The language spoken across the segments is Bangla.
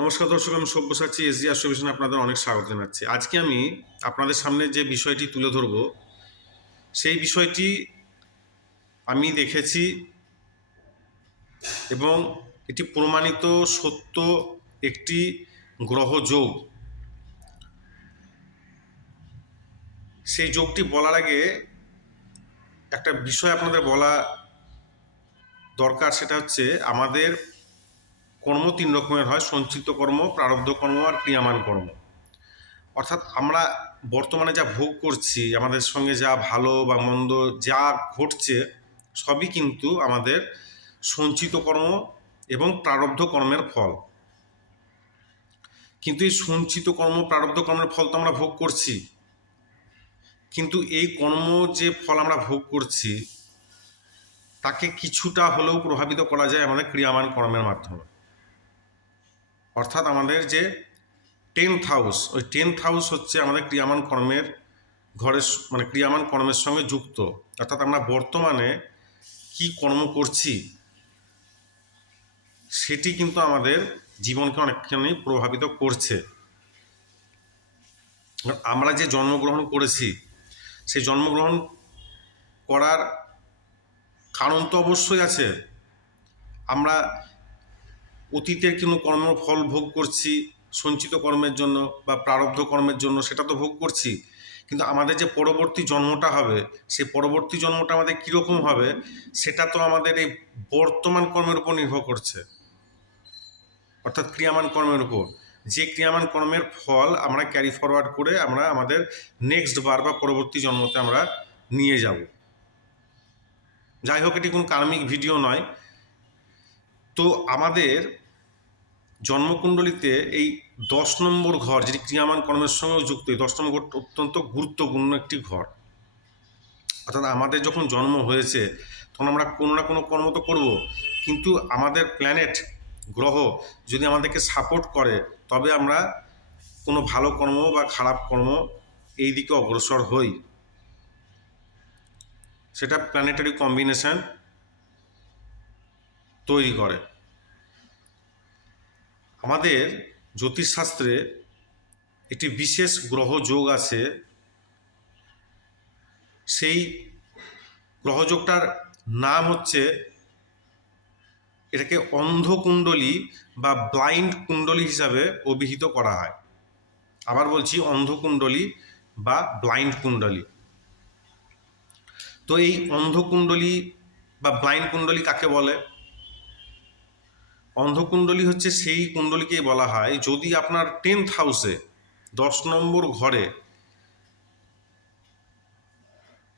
নমস্কার দর্শক, আমি সব্যসাচী এস জি অ্যাসোসিয়েশনে আপনাদের অনেক স্বাগত জানাচ্ছি। আজকে আমি আপনাদের সামনে যে বিষয়টি তুলে ধরব, সেই বিষয়টি আমি দেখেছি এবং এটি প্রমাণিত সত্য একটি গ্রহযোগ সেই যোগটি বলার আগে একটা বিষয় আপনাদের বলা দরকার, সেটা হচ্ছে আমাদের কর্ম তিন রকমের হয়, সঞ্চিত কর্ম, প্রারব্ধ কর্ম আর ক্রিয়ামান কর্ম। অর্থাৎ আমরা বর্তমানে যা ভোগ করছি, আমাদের সঙ্গে যা ভালো বা মন্দ যা ঘটছে, সবই কিন্তু আমাদের সঞ্চিত কর্ম এবং প্রারব্ধ কর্মের ফল। কিন্তু এই সঞ্চিত কর্ম, প্রারব্ধ কর্মের ফল তো আমরা ভোগ করছি। কিন্তু এই কর্ম যে ফল আমরা ভোগ করছি, তাকে কিছুটা হলেও প্রভাবিত করা যায় আমাদের ক্রিয়ামান কর্মের মাধ্যমে। অর্থাৎ আমাদের যে টেন্থ হাউস ওই টেন্থ হাউস হচ্ছে আমাদের ক্রিয়ামান কর্মের ঘরের মানে ক্রিয়ামান কর্মের সঙ্গে যুক্ত। অর্থাৎ আমরা বর্তমানে কি কর্ম করছি, সেটি কিন্তু আমাদের জীবনকে অনেকখানি প্রভাবিত করছে। আমরা যে জন্মগ্রহণ করেছি, সেই জন্মগ্রহণ করার কারণ তো অবশ্যই আছে। আমরা অতীতের কোনো কর্মফল ভোগ করছি, সঞ্চিত কর্মের জন্য বা প্রারব্ধ কর্মের জন্য সেটা তো ভোগ করছি। কিন্তু আমাদের যে পরবর্তী জন্মটা হবে সেই পরবর্তী জন্মটা আমাদের কীরকম হবে, সেটা তো আমাদের এই বর্তমান কর্মের উপর নির্ভর করছে। অর্থাৎ ক্রিয়ামান কর্মের উপর। যে ক্রিয়ামান কর্মের ফল আমরা ক্যারি ফরওয়ার্ড করে আমরা আমাদের নেক্সট বার বা পরবর্তী জন্মতে আমরা নিয়ে যাব। যাই হোক, এটি কোনো কার্মিক ভিডিও নয়। তো আমাদের জন্মকুণ্ডলিতে এই দশ নম্বর ঘর যেটি ক্রিয়ামান কর্মের সঙ্গেও যুক্ত, এই দশ নম্বর ঘরটা অত্যন্ত গুরুত্বপূর্ণ একটি ঘর। অর্থাৎ আমাদের যখন জন্ম হয়েছে, তখন আমরা কোনো না কোনো কর্ম তো করব, কিন্তু আমাদের প্ল্যানেট গ্রহ যদি আমাদেরকে সাপোর্ট করে, তবে আমরা কোনো ভালো কর্ম বা খারাপ কর্ম এই দিকে অগ্রসর হই। সেটা প্ল্যানেটারি কম্বিনেশন তৈরি করে। আমাদের জ্যোতিষশাস্ত্রে একটি বিশেষ গ্রহ যোগ আছে। সেই গ্রহযোগটার নাম হচ্ছে এটাকে অন্ধকুণ্ডলী বা ব্লাইন্ড কুণ্ডলী হিসাবে অভিহিত করা হয়। আবার বলছি অন্ধকুণ্ডলী বা ব্লাইন্ড কুণ্ডলী। তো এই অন্ধকুণ্ডলী বা ব্লাইন্ড কুণ্ডলী কাকে বলে? অন্ধকুণ্ডলী হচ্ছে সেই কুণ্ডলীকেই বলা হয়। যদি আপনার টেন্থ হাউসে দশ নম্বর ঘরে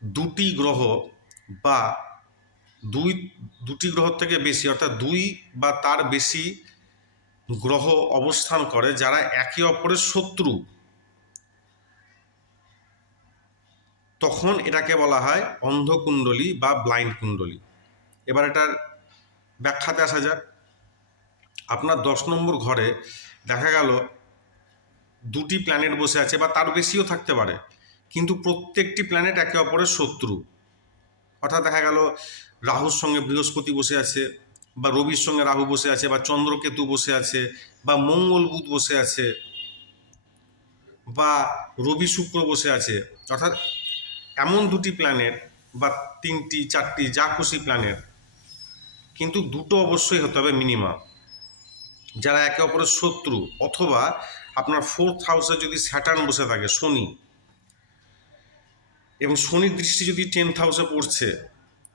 দুটি গ্রহ বা দুই, দুটি গ্রহ থেকে বেশি, অর্থাৎ দুই বা তার বেশি গ্রহ অবস্থান করে, যারা একে অপরের শত্রু, তখন এটাকে বলা হয় অন্ধকুণ্ডলী বা ব্লাইন্ড কুণ্ডলী। এবার এটার ব্যাখ্যাতে আসা যাক। আপনার দশ নম্বর ঘরে দেখা গেল দুটি প্ল্যানেট বসে আছে বা তার বেশিও থাকতে পারে। কিন্তু প্রত্যেকটি প্ল্যানেট একে অপরের শত্রু। অর্থাৎ দেখা গেল রাহুর সঙ্গে বৃহস্পতি বসে আছে, বা রবির সঙ্গে রাহু বসে আছে, বা চন্দ্রকেতু বসে আছে, বা মঙ্গল বুধ বসে আছে, বা রবি শুক্র বসে আছে। অর্থাৎ এমন দুটি প্ল্যানেট বা তিনটি, চারটি, যা খুশি প্ল্যানেট কিন্তু দুটো অবশ্যই হতে হবে মিনিমাম যারা একে অপরের শত্রু অথবা আপনার ফোর্থ হাউসে যদি স্যাটার্ন বসে থাকে, শনি, এবং শনির দৃষ্টি যদি টেন্থ হাউসে পড়ছে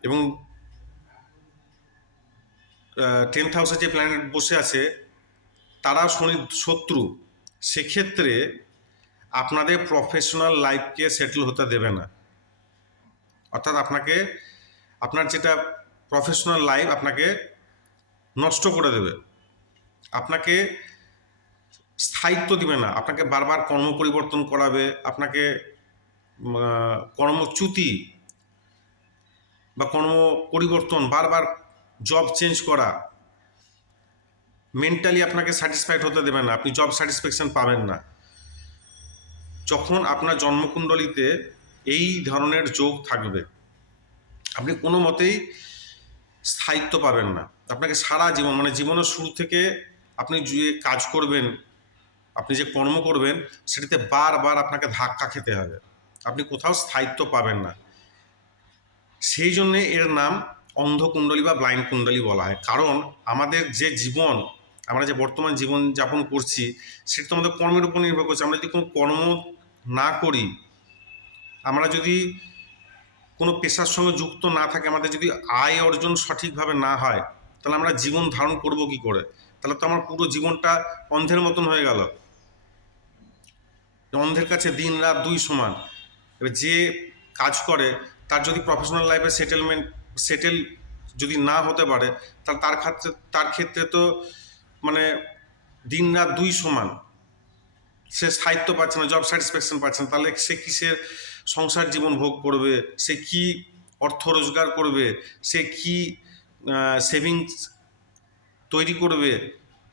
এবং টেন্থ হাউসে যে প্ল্যানেট বসে আছে, তারা শনির শত্রু, সেক্ষেত্রে আপনাদের প্রফেশনাল লাইফকে সেটেল হতে দেবে না। অর্থাৎ আপনাকে, আপনার যেটা প্রফেশনাল লাইফ আপনাকে নষ্ট করে দেবে। আপনাকে স্থায়িত্ব দিবে না, আপনাকে বারবার কর্ম পরিবর্তন করাবে, আপনাকে কর্মচ্যুতি বা কর্ম পরিবর্তন, বারবার জব চেঞ্জ করা মেন্টালি আপনাকে স্যাটিসফাইড হতে দেবে না, আপনি জব স্যাটিসফ্যাকশন পাবেন না। যখন আপনার জন্মকুণ্ডলিতে এই ধরনের যোগ থাকবে, আপনি কোনো মতেই স্থায়িত্ব পাবেন না। আপনাকে সারা জীবন মানে জীবনের শুরু থেকে আপনি যে কাজ করবেন, আপনি যে কর্ম করবেন, সেটিতে বারবার আপনাকে ধাক্কা খেতে হবে। আপনি কোথাও স্থায়িত্ব পাবেন না। সেই জন্যে এর নাম অন্ধকুণ্ডলী বা ব্লাইন্ড কুণ্ডলী বলা হয়। কারণ আমাদের যে জীবন, আমরা যে বর্তমান জীবন যাপন করছি, সেটা তো আমাদের কর্মের উপর নির্ভর করছে। আমরা যদি কোনো কর্ম না করি, আমরা যদি কোনো পেশার সঙ্গে যুক্ত না থাকে, আমাদের যদি আয় অর্জন সঠিকভাবে না হয়, তাহলে আমরা জীবন ধারণ করব কি করে? তাহলে তো আমার পুরো জীবনটা অন্ধের মতন হয়ে গেল। অন্ধের কাছে দিন রাত দুই সমান। এবার যে কাজ করে, তার যদি প্রফেশনাল লাইফে সেটেলমেন্ট সেটেল যদি না হতে পারে, তাহলে তার ক্ষেত্রে তার ক্ষেত্রে তো মানে দিন রাত দুই সমান। সে সাহিত্য পাচ্ছে না জব স্যাটিসফ্যাকশন পাচ্ছে না, তাহলে সে কিসের সংসার জীবন ভোগ করবে? সে কি অর্থ রোজগার করবে? সে কি সেভিংস তৈরি করবে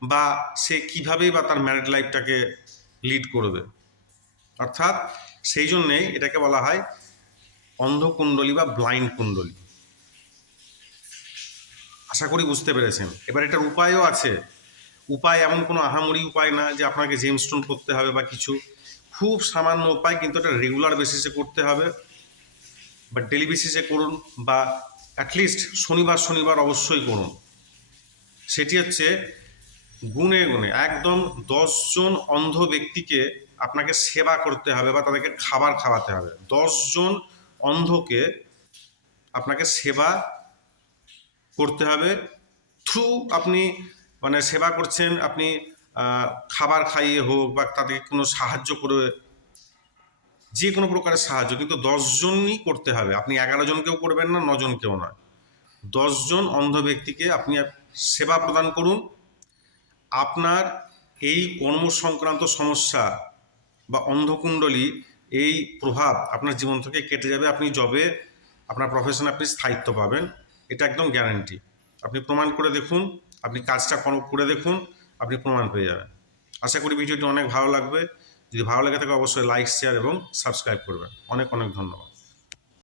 বা সে কীভাবেই বা তার ম্যারিড লাইফটাকে লিড করবে। অর্থাৎ সেই জন্যেই এটাকে বলা হয় অন্ধকুণ্ডলী বা ব্লাইন্ড কুণ্ডলী। আশা করি বুঝতে পেরেছেন। এবার এটার উপায়ও আছে। উপায় এমন কোনো আহামরি উপায় না যে আপনাকে জেমস্টোন করতে হবে বা কিছু। খুব সামান্য উপায় কিন্তু এটা রেগুলার বেসিসে করতে হবে। বা ডেলি বেসিসে করুন বা অ্যাটলিস্ট শনিবার শনিবার অবশ্যই করুন। সেটি হচ্ছে গুণে গুণে, একদম দশজন অন্ধ ব্যক্তিকে আপনাকে সেবা করতে হবে বা তাদেরকে খাবার খাওয়াতে হবে। দশজন অন্ধকে আপনাকে সেবা করতে হবে থ্রু আপনি মানে সেবা করছেন, আপনি খাবার খাইয়ে হোক বা তাদেরকে কোনো সাহায্য করে, যে কোনো প্রকারের সাহায্য, কিন্তু দশজনই করতে হবে। আপনি এগারো জনকেও করবেন না নজনকেও নয়। দশজন অন্ধ ব্যক্তিকে আপনি সেবা প্রদান করুন। আপনার এই কর্ম সংক্রান্ত সমস্যা বা অন্ধকুণ্ডলী, এই প্রভাব আপনার জীবন থেকে কেটে যাবে। আপনি জবে আপনার প্রফেশনে আপনি স্থায়িত্ব পাবেন। এটা একদম গ্যারান্টি আপনি প্রমাণ করে দেখুন, আপনি কাজটা করে দেখুন, আপনি প্রমাণ পেয়ে যাবেন। আশা করি ভিডিওটি অনেক ভালো লাগবে। যদি ভালো লেগে থাকে, অবশ্যই লাইক শেয়ার এবং সাবস্ক্রাইব করবেন। অনেক অনেক ধন্যবাদ।